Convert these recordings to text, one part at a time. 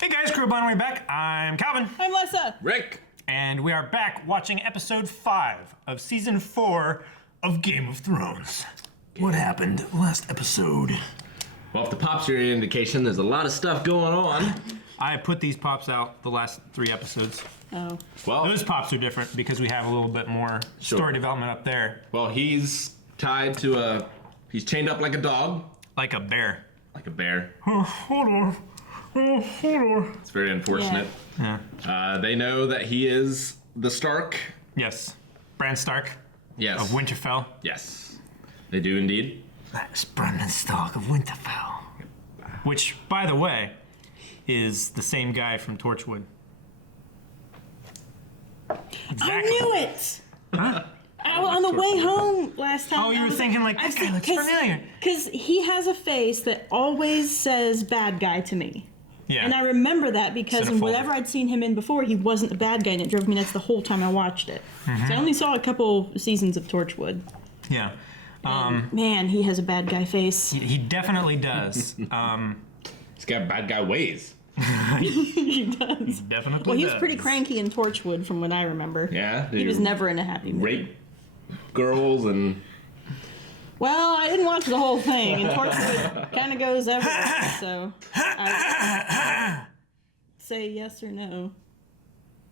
Hey guys, Crew Bond, we're back. I'm Calvin. I'm Lessa. Rick. And we are back watching episode 5 of season 4 of Game of Thrones. What happened last episode? Well, if the pops are any indication, there's a lot of stuff going on. I put these pops out the last 3 episodes. Oh. Well, Those pops are different because we have a little bit more story development up there. well, he's tied to he's chained up like a dog, Like a bear. like a bear. Hodor. Hodor. It's very unfortunate. Yeah. They know that he is the Stark. Yes. Bran Stark Yes. of Winterfell. Yes. They do indeed. That's Bran Stark of Winterfell. Which, by the way, is the same guy from Torchwood. Exactly. I knew it! Huh? On the way home last time. Oh, you were thinking like, this guy looks familiar. Because he has a face that always says bad guy to me. Yeah. And I remember that because in Cinephile. whatever I'd seen him in before, he wasn't a bad guy, and it drove me nuts the whole time I watched it. So I only saw a couple seasons of Torchwood. Yeah. Man, he has a bad guy face. He definitely does. He's got bad guy ways. He does. Definitely Well, he was does. pretty cranky in Torchwood from what I remember. Yeah. He was never in a happy mood. rape girls and. Well, I didn't watch the whole thing, and Torchwood kind of goes everywhere, so I say yes or no.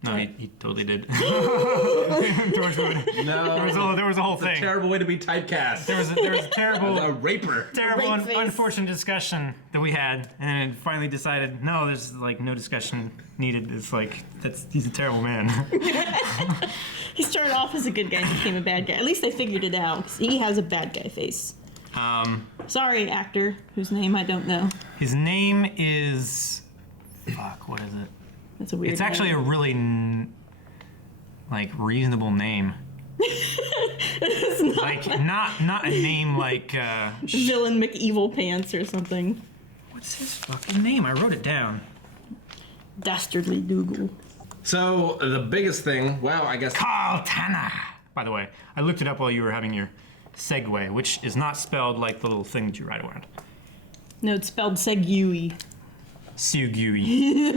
No, he totally did. Torchwood. No. There was a whole thing. Terrible way to be typecast. There was a terrible, a raper. terrible, Rape face. unfortunate discussion that we had, and then it finally decided, no, there's like no discussion needed. It's like he's a terrible man. He started off as a good guy and became a bad guy. At least they figured it out, 'cause he has a bad guy face. Sorry, actor, whose name I don't know. His name is, what is it? That's a weird It's actually a name. really reasonable name. Like not a name like Villain McEvil Pants or something. what's his fucking name? I wrote it down. Dastardly Dougal. So the biggest thing, well, I guess. Carl Tanner. By the way, I looked it up while you were having your segue, which is not spelled like the little thing that you write around. No, it's spelled Segui. Sugui.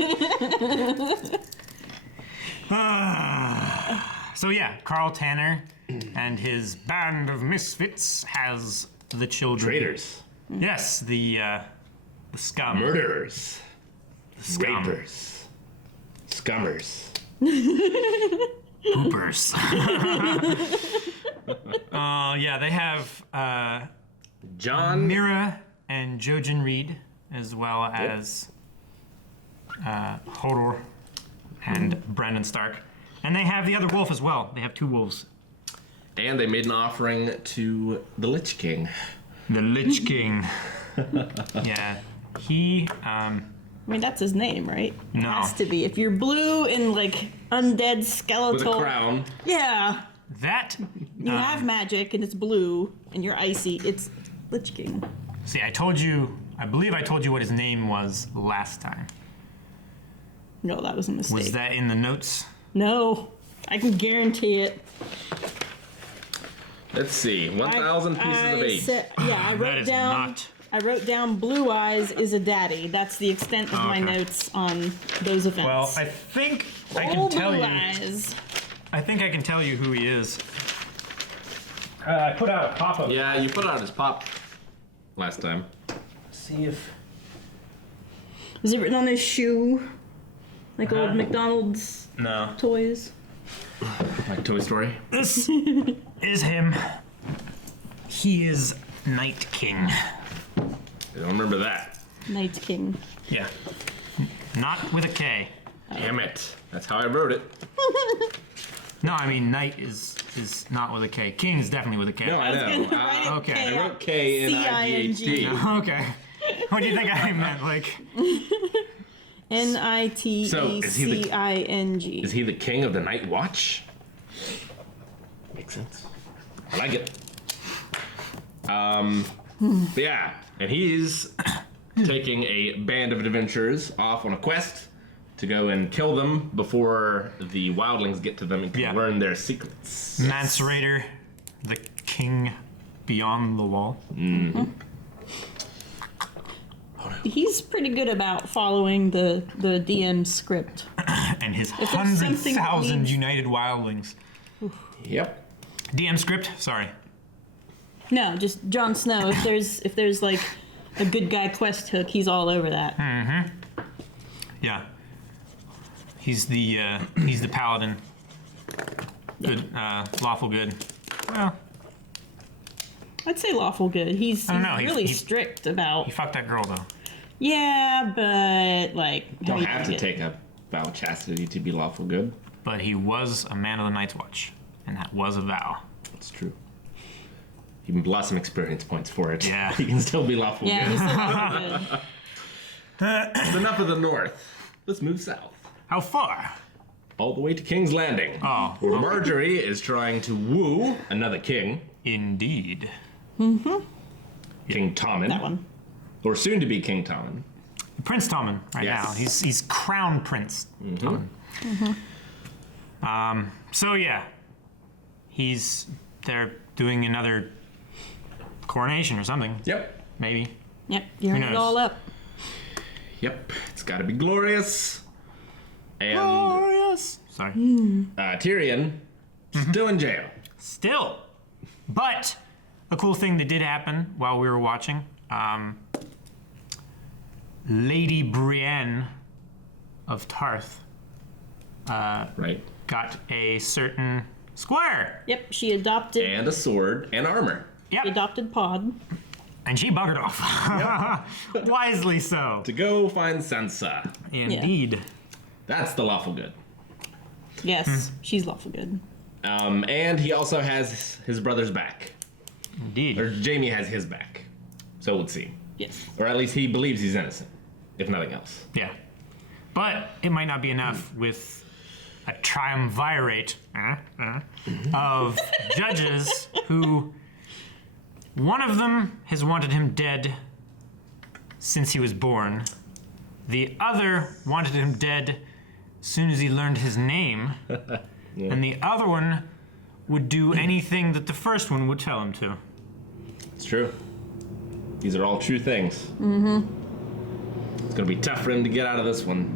So yeah, Carl Tanner and his band of misfits has the children. Traitors. Yes, the scum. Murderers. Scum. Rapers. Scummers. Poopers. Yeah, they have John. Mira and Jojen Reed, as well as Hodor and Brandon Stark. And they have the other wolf as well. They have 2 wolves. And they made an offering to the Lich King. The Lich King. Yeah. He, I mean, that's his name, right? No. Has to be. If you're blue and like undead skeletal. With a crown. Yeah. that, You have magic and it's blue and you're icy. It's Lich King. see, I believe I told you what his name was last time. No, that was a mistake. Was that in the notes? No, I can guarantee it. Let's see. 1,000 pieces of eight. I That wrote is down. not. I wrote down Blue Eyes is a daddy. That's the extent of my Okay. notes on those events. Well, I think I can Oh, tell Blue you. Eyes. I think I can tell you who he is. I put out a pop-up. Yeah, you put out his pop last time. See if. Is it written on his shoe? Like old McDonald's No. toys? Like Toy Story. This is him. He is Night King. I don't remember that. Night King. Yeah. Not with a K. Damn it. That's how I wrote it. No, I mean Knight is not with a K. King is definitely with a K. No, I know. gonna write it okay. K- I wrote K-N-I-G-H-T. Okay. What do you think I meant? Like, Nitecing. Is he the king of the Night Watch? Makes sense. I like it. But yeah, and he's taking a band of adventurers off on a quest to go and kill them before the wildlings get to them and can learn their secrets. Mance Raider, the king beyond the wall. Mm-hmm. Hold on. He's pretty good about following the DM script. And his If there's something that 100,000 needs- united wildlings. Yep. DM script? Sorry. No, just Jon Snow. If there's like a good guy quest hook, he's all over that. Yeah. He's the paladin. Good, lawful good. Well, I'd say lawful good. He's I don't know, really he- strict about. he fucked that girl though. Yeah, but like. how Don't you have do to it? take a vow of chastity to be lawful good. But he was a man of the Night's Watch, and that was a vow. That's true. You can lost some experience points for it. Yeah. He can still be lawful Yeah, good. he's still lawful good. That's enough of the north. Let's move south. How far? All the way to King's Landing. Oh. Where Marjorie is trying to woo another king. Indeed. King Tommen. That one. Or soon to be King Tommen. Prince Tommen right Yes. now. He's Crown Prince Tommen. So yeah, they're doing another coronation or something. Yep. Maybe. Yep, gearing it knows? all up. Yep. It's gotta be glorious. And Glorious. Sorry. Tyrion, still in jail. Still. But a cool thing that did happen while we were watching, Lady Brienne of Tarth Right. got a certain square. Yep, she adopted And a sword and armor. Yep. adopted Pod. And she buggered off. Wisely so. To go find Sansa. Indeed. That's the lawful good. Yes, she's lawful good. And he also has his brother's back. Indeed. Or Jaime has his back. So it would seem. Yes. Or at least he believes he's innocent. If nothing else. Yeah. But it might not be enough with a triumvirate of judges who, one of them has wanted him dead since he was born. The other wanted him dead as soon as he learned his name. And the other one would do anything that the first one would tell him to. It's true. These are all true things. Mm-hmm. It's gonna be tough for him to get out of this one.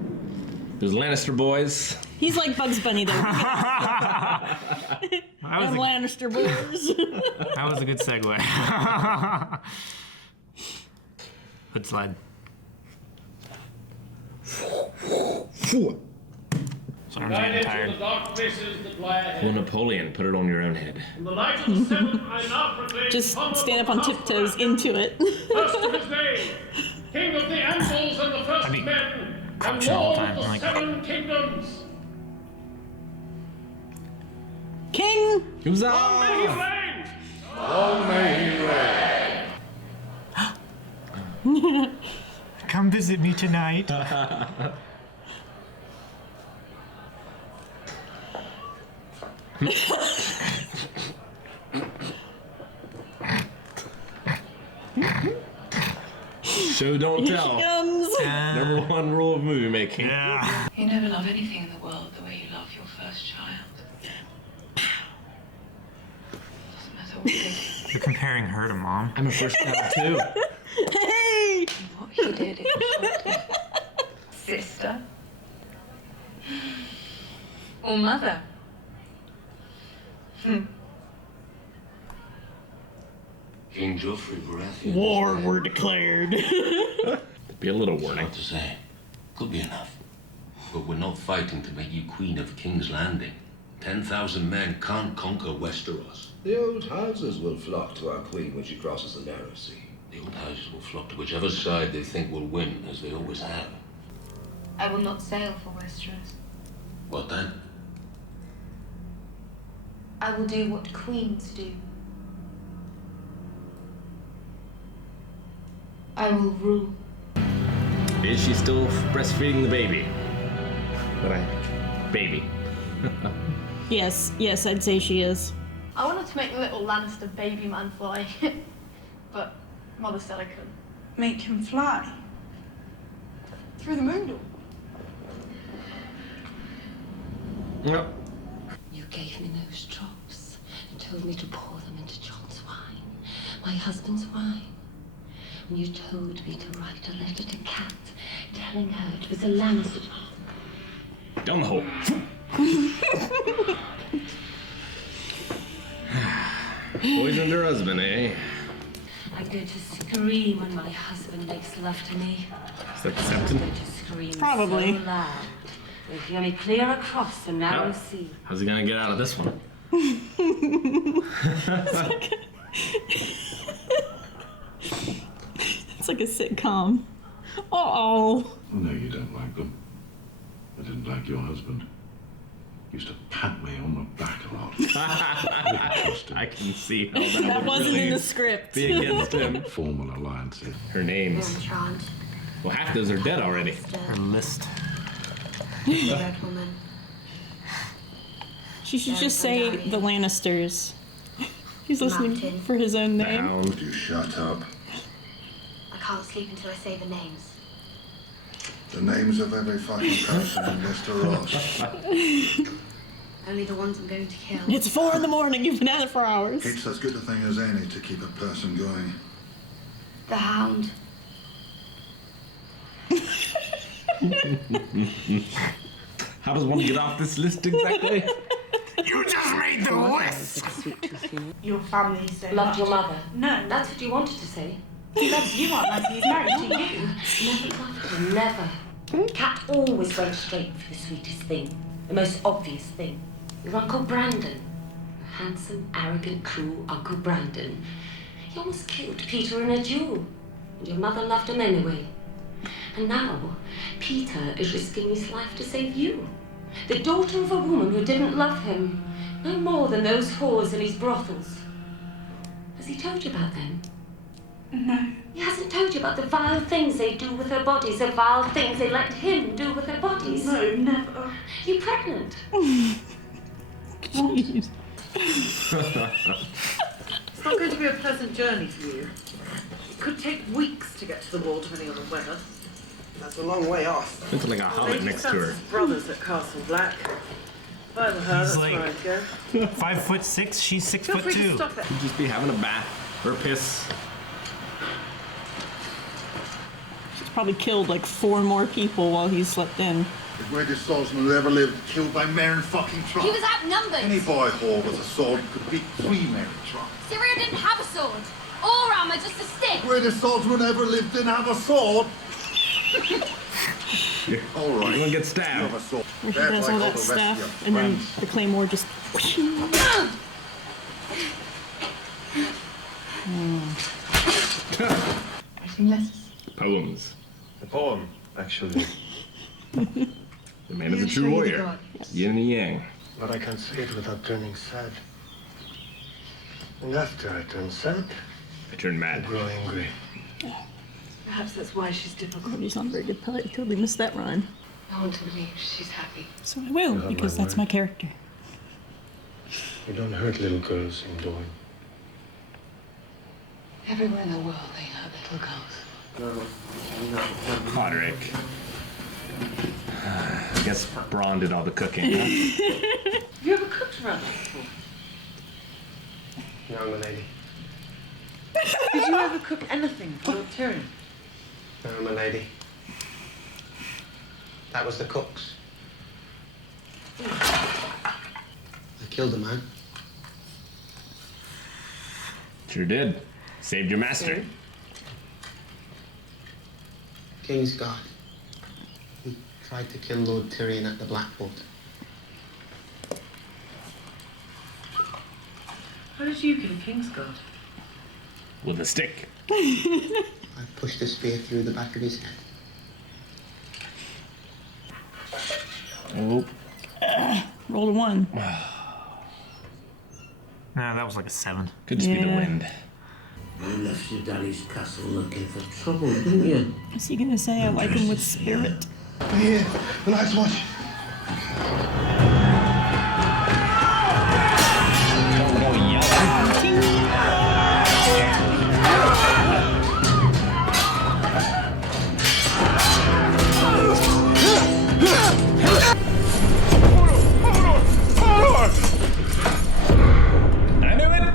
Those Lannister boys. He's like Bugs Bunny though. That was Them a, Lannister boys. that was a good segue. Good slide. Sorry, I'm Guide getting into tired. the dark places that lie ahead. Well, Napoleon, put it on your own head. In the light of the seventh, I now proclaim Just Tommen stand of up on the House of tiptoes Bran, into it. first of his name, king of the Andals and the first I'd be men, and crouching all lord the time, of the like- 7 kingdoms. King! Who's Long may he up? reign! Come visit me tonight. Show don't tell. Comes! Number one rule of movie making. Yeah. You never love anything in the world the way you love your first child. Doesn't matter what they You're comparing her to mom. I'm a first child too. Hey! what he did, it was shocking. Sister. Or mother. King Joffrey Baratheon. War were declared. Be a little warning. Hard to say. Could be enough. But we're not fighting to make you queen of King's Landing. 10,000 men can't conquer Westeros. The old houses will flock to our queen when she crosses the narrow sea. The old houses will flock to whichever side they think will win, as they always have. I will not sail for Westeros. What then? I will do what queens do. I will rule. Is she still breastfeeding the baby? Baby. yes, I'd say she is. I wanted to make the little Lannister baby man fly, but Mother said I couldn't. Make him fly. Through the moon door. Yep. You gave me those drops and told me to pour them into Jon's wine. My husband's wine. And you told me to write a letter to Kat, telling her it was a Lannister. Down the hole. Poisoned her husband, eh? I'm going to scream when my husband makes love to me. Is that deception? I'm going to scream Probably. so loud. You'll hear me clear across the narrow Yep. sea. How's he gonna get out of this one? It's like a sitcom. Uh-oh. No, you don't like them. I didn't like your husband. Used to pat me on the back a lot. I can see how that, That would wasn't really in the script. be against him. Formal alliances. Her names. Enchant. Well, half those are dead already. Her list. Dead woman. She should just say the Lannisters. He's listening Mountain. for his own The name. Hound. Would you shut up? I can't sleep until I say the names. The names of every fucking person in Mr. Ross. Only the ones I'm going to kill. It's 4 a.m. You've been at it for hours. It's as good a thing as any to keep a person going. The Hound. How does one get off this list exactly? You just made the list! Your family so Loved much. your mother. No, That's what you wanted to say. he loves you, Aunt Lassie. He's married to you. Never loved her, never. Kat always went straight for the sweetest thing, the most obvious thing. Your Uncle Brandon. Handsome, arrogant, cruel Uncle Brandon. He almost killed Peter in a duel. And your mother loved him anyway. And now, Peter is risking his life to save you. The daughter of a woman who didn't love him. No more than those whores in his brothels. Has he told you about them? No. He hasn't told you about the vile things they do with their bodies, the vile things they let him do with their bodies. No, never. You pregnant? Jeez. It's not going to be a pleasant journey for you. It could take weeks to get to the wall, depending on the weather. That's a long way off. Looks like a hobbit Lady next to her. Sansa's brothers at Castle Black. If I were her, He's that's like- where I'd go. 5'6", she's Feel free to 6'2". stop it. He'd just be having a bath or piss. She's probably killed like 4 more people while he slept in. The greatest swordsman who ever lived, killed by Meryn fucking Trump. He was outnumbered. Any boy whore with a sword could beat 3 Meryn Trump. Syria didn't have a sword. Or armor, just a stick. The greatest swordsman ever lived didn't have a sword. All right. You're gonna get You stabbed. have a sword. Where he That's does like all all that the rest of your stuff, and then friends. the claymore just. Writing letters. Poems. A poem, actually. The man is a Yeah, true show you the warrior. god. Yin and yang. But I can't say it without turning sad. And after I turn sad, I turn I mad. grow angry. Perhaps that's why she's difficult. He's not a very good poet. You totally missed that rhyme. I want to believe she's happy. So I will, have because my that's word. my character. You don't hurt little girls in Dorne. Everywhere in the world they hurt little girls. Hodrick. I guess Braun did all the cooking. Huh? Have you ever cooked around that before? No, my lady. Did you ever cook anything for Lord Tyrion? No, my lady. That was the cook's. I killed a man. Sure did. Saved your master. King's guard. He tried to kill Lord Tyrion at the Blackwater. How did you kill a Kingsguard? With a stick. I pushed a spear through the back of his head. Oh. Rolled a 1. Nah, that was like a 7. Could just be the Yeah. wind. You left your daddy's castle looking for trouble, didn't you? Is he gonna say I like him with spirit? Here, the Night's Watch. Don't go yelling. I knew it.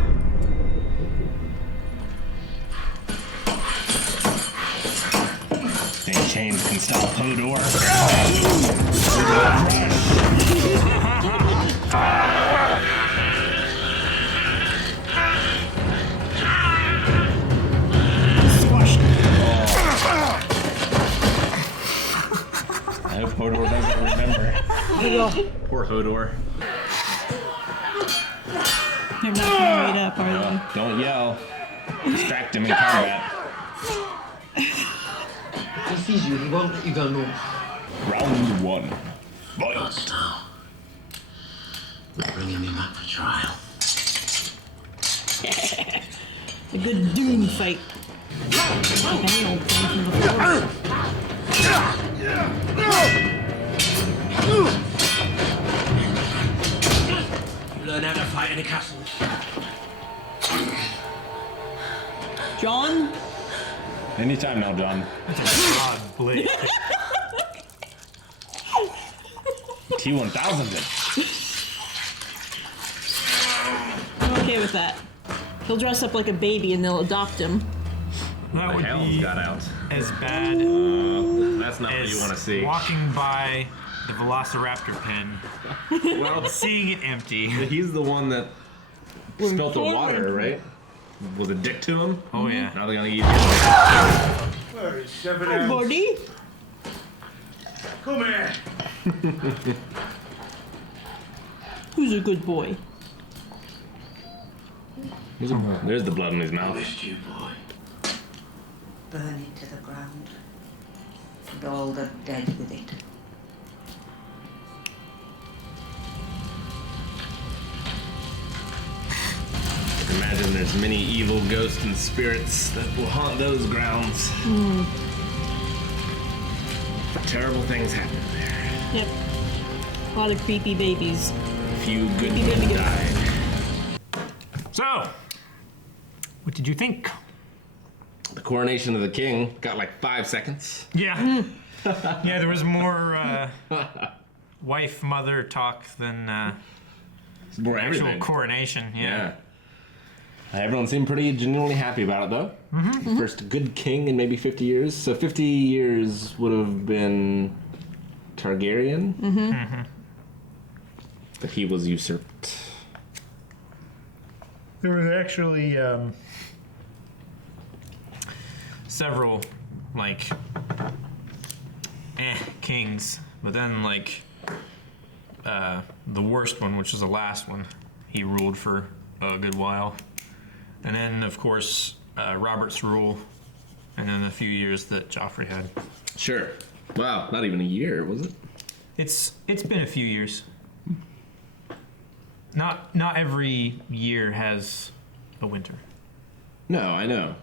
hope Hodor doesn't remember. Poor Hodor. They're not married up, are they? Don't yell. Distract him in combat. He sees you, he won't let you go north. Round 1. Jon Snow. We're bringing me back for trial. A good doom fight. Like any old thing from before. Learn how to fight in a castle. Jon? Anytime now, Jon. That's a broad blade. T-1000 I'm okay with that. He'll dress up like a baby and they'll adopt him. That would hounds be got out. as bad That's not what you want to see. walking by the Velociraptor pen, seeing it empty. He's the one that spilt the water, right? Was a dick to him? Oh yeah. Now they're gonna eat him. Where is 7 Hi, ounce? buddy. Come here. Who's a good boy? There's the blood in his mouth. You, boy. Burn it to the ground. And all the dead with it. Imagine there's many evil ghosts and spirits that will haunt those grounds. Terrible things happen there. Yep. A lot of creepy babies. A few good Creepy baby ones ghosts. died. So, what did you think? The coronation of the king got like 5 seconds. Yeah. Yeah, there was more wife mother talk than More actual everything. coronation. Yeah. Everyone seemed pretty genuinely happy about it, though. First good king in maybe 50 years. So 50 years would have been Targaryen. But he was usurped. There was actually several like kings, but then like the worst one, which was the last one, he ruled for a good while, and then of course Robert's rule, and then a few years that Joffrey had. Sure. Wow, not even a year, was it? It's been a few years. Not every year has a winter. No, I know.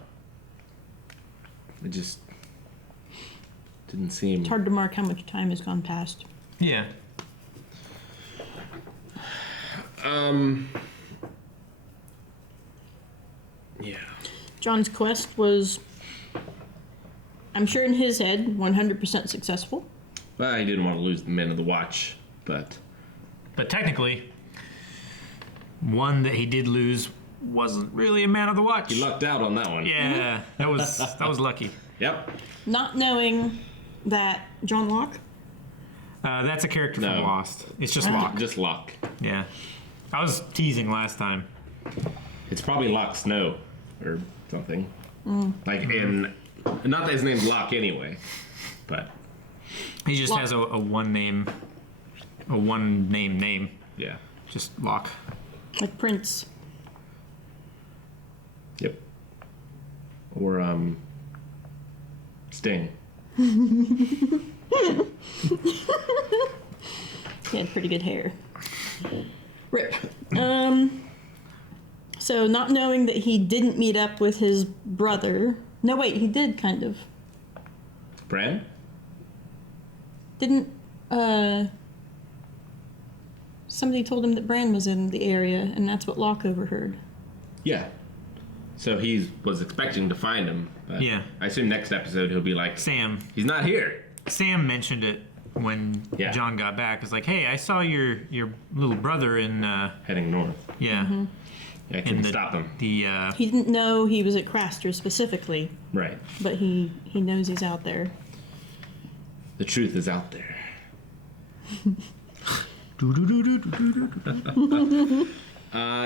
It just didn't seem. It's hard to mark how much time has gone past. Yeah. Yeah. Jon's quest was, I'm sure in his head, 100% successful. Well, he didn't want to lose the men of the watch, but technically, one that he did lose wasn't really a man of the watch. he lucked out on that one. Yeah, that was lucky. Yep. Not knowing that John Locke. That's a character No. from Lost. It's just Locke. Just Locke. Yeah. I was teasing last time. It's probably Locke Snow or something. Like in, not that his name's Locke anyway, but He just has a one name name. yeah. Just Locke. Like Prince. Yep. Or Sting. He had pretty good hair. Rip. So not knowing that he didn't meet up with his brother. No, wait, he did kind of. Bran? Didn't, somebody told him that Bran was in the area, and that's what Locke overheard. Yeah. So he was expecting to find him. But Yeah. I assume next episode he'll be like, Sam. he's not here. Sam mentioned it when Yeah. Jon got back. It's like, hey, I saw your little brother in Heading north. yeah. Yeah, I In couldn't the, stop him. The He didn't know he was at Craster specifically, Right. but he knows he's out there. The truth is out there.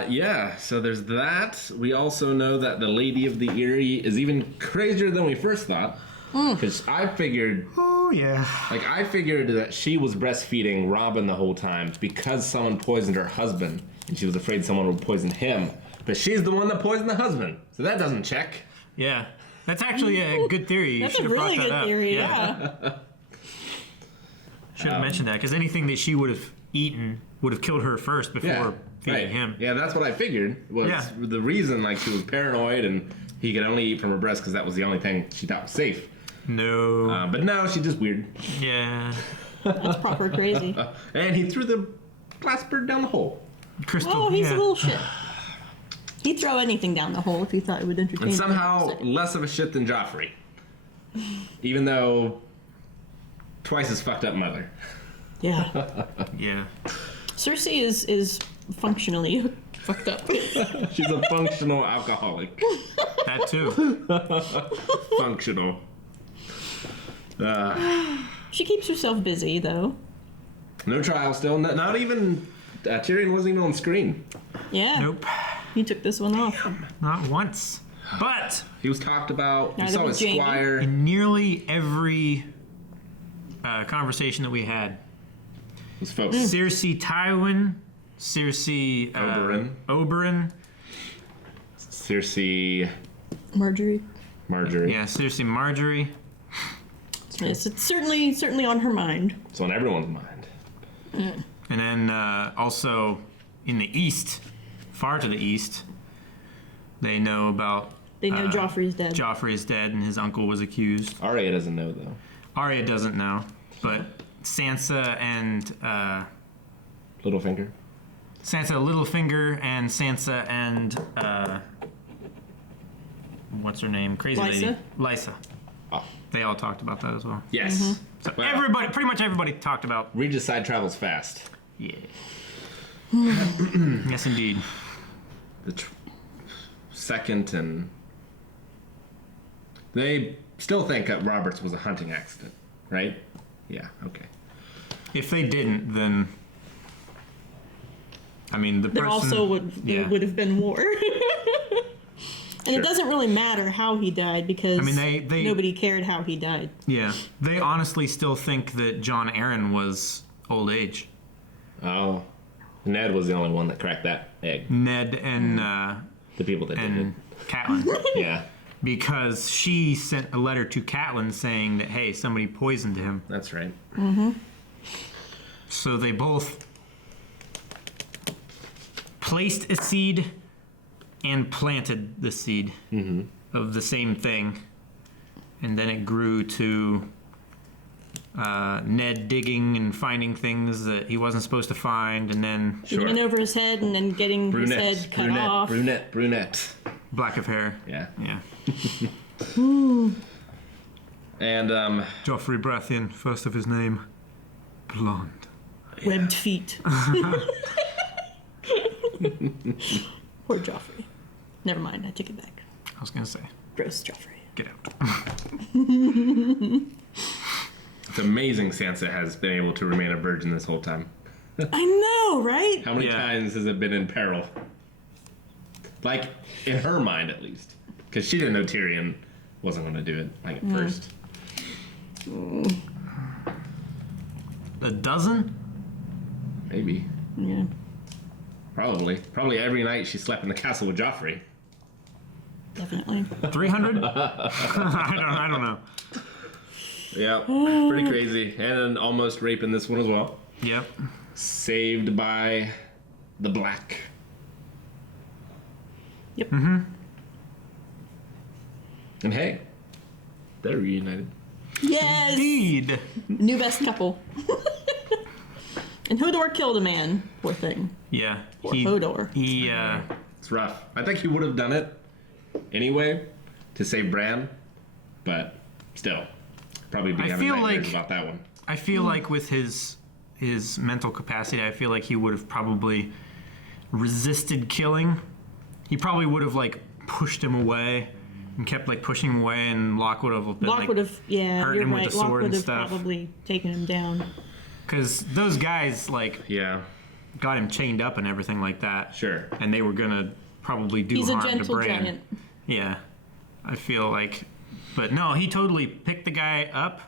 Yeah, so there's that. We also know that the Lady of the Eyrie is even crazier than we first thought. Because I figured Oh, yeah. Like, I figured that she was breastfeeding Robin the whole time because someone poisoned her husband, and she was afraid someone would poison him. But she's the one that poisoned the husband, so that doesn't check. Yeah. That's actually a good theory. That's a really good theory, yeah. Should have mentioned that, because anything that she would have eaten would have killed her first before feeding him. Yeah, that's what I figured was the reason. Like, she was paranoid, and he could only eat from her breast because that was the only thing she thought was safe. No. But no, she's just weird. Yeah. That's proper crazy. And he threw the glass bird down the hole. Crystal. Oh, he's a little shit. He'd throw anything down the hole if he thought it would entertain And him. somehow less of a shit than Joffrey. Even though twice as fucked up mother. Yeah. Yeah. Cersei is functionally fucked up. She's a functional alcoholic. That too. Functional. She keeps herself busy, though. No trial still. Not even... Tyrion wasn't even on screen. Yeah. Nope. He took this one off. Not once. But he was talked about. Neither We saw was his Jaime. squire. in nearly every conversation that we had, Those folks. Cersei Tywin, Cersei Oberyn, Cersei Marjorie. Yeah, Cersei Marjorie. Yes, it's certainly on her mind. It's on everyone's mind. And then also in the east, far to the east, they know about... They know Joffrey's dead. Joffrey is dead and his uncle was accused. Arya doesn't know, though. Arya doesn't know, but Sansa and... Littlefinger. Sansa Littlefinger and Sansa and... what's her name? Crazy lady. Lysa. Oh. They all talked about that as well. Yes. So pretty much everybody talked about... Regis side travels fast. Yeah. Yes, indeed. The second and... They still think that Roberts was a hunting accident, right? Yeah, okay. If they didn't, then... I mean, the There person... also would have been war. And it doesn't really matter how he died because they nobody cared how he died. Yeah. They honestly still think that Jon Arryn was old age. Oh. Ned was the only one that cracked that egg. Ned and... the people that did it. Catelyn. Yeah. Because she sent a letter to Catelyn saying that, hey, somebody poisoned him. That's right. Mm-hmm. So they both placed a seed and planted the seed of the same thing. And then it grew to Ned digging and finding things that he wasn't supposed to find, and then... Digging over his head and then getting his head cut off. Brunette. Black of hair. Yeah. Yeah. And, Joffrey Baratheon, first of his name, blonde. Webbed feet. Poor Joffrey. Never mind, I take it back. I was gonna say. Gross Joffrey. Get out. It's amazing Sansa has been able to remain a virgin this whole time. I know, right? How many times has it been in peril? Like, in her mind, at least. Because she didn't know Tyrion wasn't going to do it, like, at first. A dozen? Maybe. Yeah. Probably every night she slept in the castle with Joffrey. Definitely. 300? I don't know. Yeah, pretty crazy. And then almost raping this one as well. Yep. Saved by the Black. Yep. Mm-hmm. And hey, they're reunited. Yes! Indeed. New best couple. And Hodor killed a man. Poor thing. Yeah. Poor Hodor. It's rough. I think he would have done it anyway to save Bran, but still, probably be having nightmares about that one. I feel like with his mental capacity, I feel like he would have probably resisted killing. He probably would have pushed him away and kept pushing him away, and Locke would have been Locke would have, yeah, hurting you're him right. with the Locke sword would and have stuff. probably taken him down. Because those guys got him chained up and everything like that. Sure. And they were gonna probably do He's a harm to gentle Bran. giant. Yeah, I feel like, but no, he totally picked the guy up,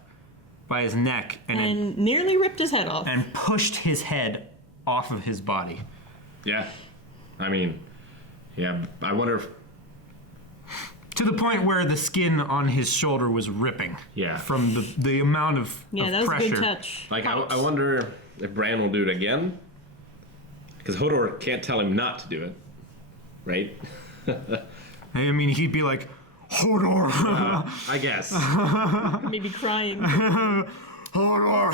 by his neck and nearly ripped his head off. And pushed his head off of his body. Yeah. I mean, yeah, I wonder if... To the point where the skin on his shoulder was ripping. Yeah. From the amount of that was pressure. a good touch. Like, I wonder if Bran will do it again. Because Hodor can't tell him not to do it. Right? I mean, he'd be like, Hodor! I guess. Maybe crying. Hodor!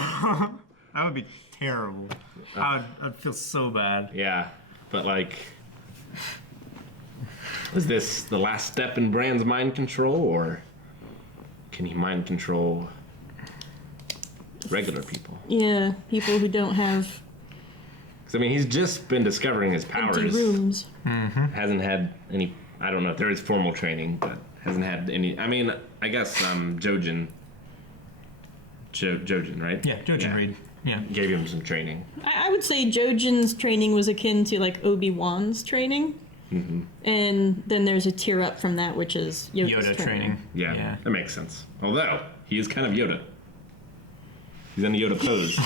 That would be terrible. I'd feel so bad. Yeah, but like... Is this the last step in Bran's mind control, or can he mind control regular people? Yeah, people who don't have... Because, I mean, he's just been discovering his powers. empty rooms. Hasn't had any... I don't know if there is formal training, but hasn't had any... I mean, I guess Jojen, right? Yeah, Jojen Reed. Yeah. Gave him some training. I would say Jojen's training was akin to like Obi-Wan's training. Mm-hmm. And then there's a tier up from that, which is Yoda's training. Yeah, that makes sense. Although, he is kind of Yoda. He's in the Yoda pose.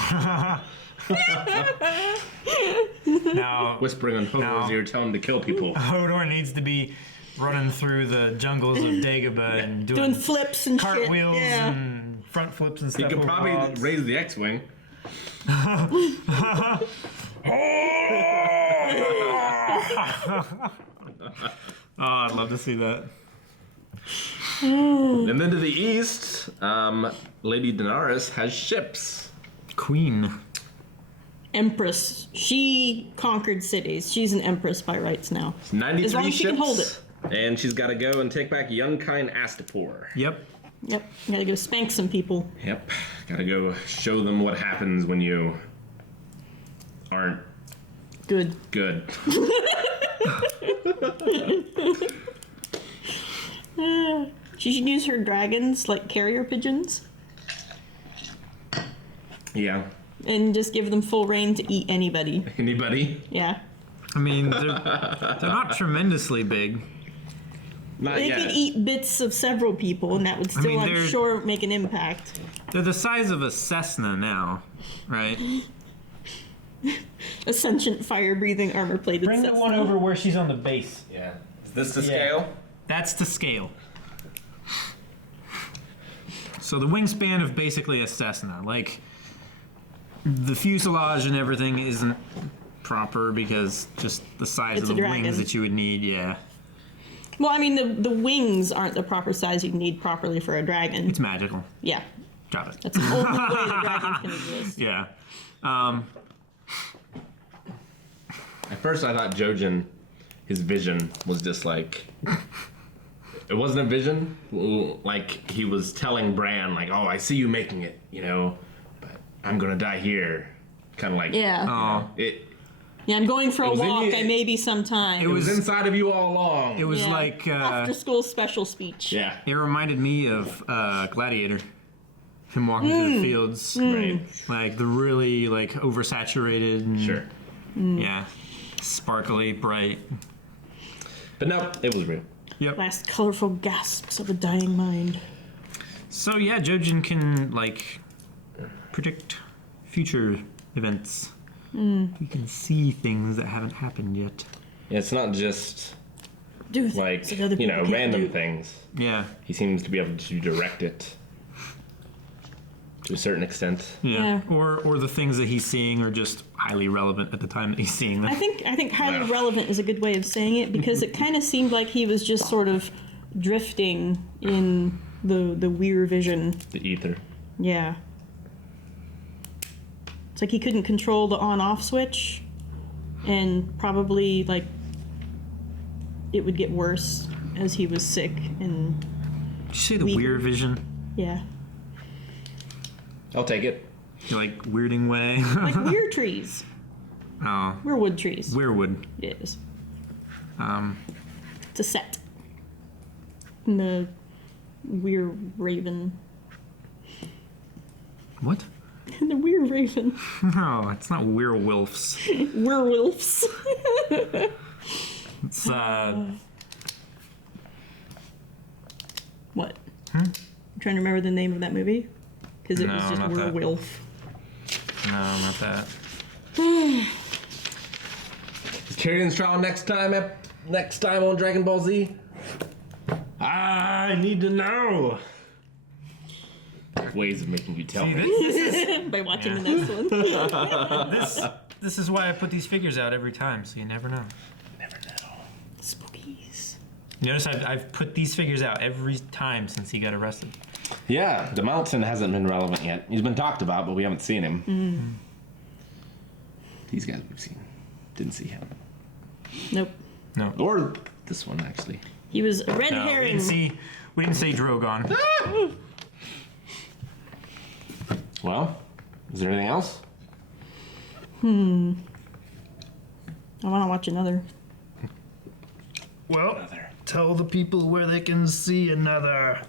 Now, whispering on Hodor's ear, telling him to kill people. Hodor needs to be running through the jungles of Dagobah and doing flips and cartwheels shit. Yeah. and front flips and He stuff. could probably raise the X-Wing. I'd love to see that. And then to the east, Lady Daenerys has ships. Queen. Empress. She conquered cities. She's an empress by rights now. 93 as long as ships, she can hold it. And she's got to go and take back Youngkind Astapor. Yep. Yep. Gotta go spank some people. Yep. Gotta go show them what happens when you aren't good. She should use her dragons like carrier pigeons. Yeah. And just give them full reign to eat anybody. Anybody? Yeah. I mean, they're not tremendously big. They could eat bits of several people, and that would still, I'm sure, make an impact. They're the size of a Cessna now, right? A sentient fire-breathing, armor-plated Bring the one over where she's on the base. Yeah. Is this the scale? That's the scale. So the wingspan of basically a Cessna. Like, the fuselage and everything isn't proper because just the size of the wings that you would need, yeah. Well, I mean, the wings aren't the proper size you need properly for a dragon. It's magical. Yeah. Drop it. That's the only way the dragons can exist. Yeah. At first I thought Jojen, his vision was just like... It wasn't a vision. Like, he was telling Bran, like, oh, I see you making it, you know, but I'm gonna die here. Kind of like... Yeah. Yeah, I'm going for a walk. I may be sometime. It was inside of you all along. It was like... after school special speech. Yeah. It reminded me of Gladiator. Him walking through the fields. Right. Like, the really, like, oversaturated. And, sure. Yeah. Sparkly, bright. But no, it was real. Yep. Last colorful gasps of a dying mind. So, yeah, Jojen can, like, predict future events. You can see things that haven't happened yet. Yeah, it's not just do like, you know, random things. Yeah. He seems to be able to direct it to a certain extent. Yeah. Or the things that he's seeing are just highly relevant at the time that he's seeing them. I think highly relevant is a good way of saying it, because it kind of seemed like he was just sort of drifting in the weird vision. The ether. Yeah. It's like he couldn't control the on-off switch, and probably, like, it would get worse as he was sick and... Did you say the weird vision? Yeah. I'll take it. Like, weirding way? Like weird trees. Oh. Weirwood trees. Weirwood. It is. It's a set. And the Weir Raven. What? The Weir Raven. No, it's not werewolves. Werewolves. It's, What? I'm trying to remember the name of that movie. because it was No, just not that. werewolf. No, not that. Is Tyrion's trial next time on Dragon Ball Z? I need to know. Ways of making you tell me. By watching the next one. This is why I put these figures out every time, so you never know. Never know. Spookies. Notice I've put these figures out every time since he got arrested. Yeah, the Mountain hasn't been relevant yet. He's been talked about, but we haven't seen him. These guys we've seen. Didn't see him. Nope. No. Or this one, actually. He was a red No, herring. we didn't see Drogon. Well, is there anything else? I want to watch another. Well, tell the people where they can see another.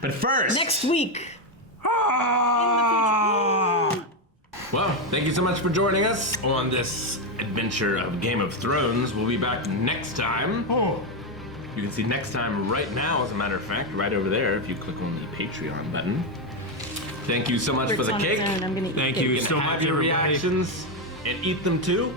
But first... Next week. Well, thank you so much for joining us on this adventure of Game of Thrones. We'll be back next time. Oh. You can see next time right now, as a matter of fact, right over there, if you click on the Patreon button. Thank you so much for the cake. I'm gonna eat Thank cake. you You can so have much, your everybody. reactions and eat them too.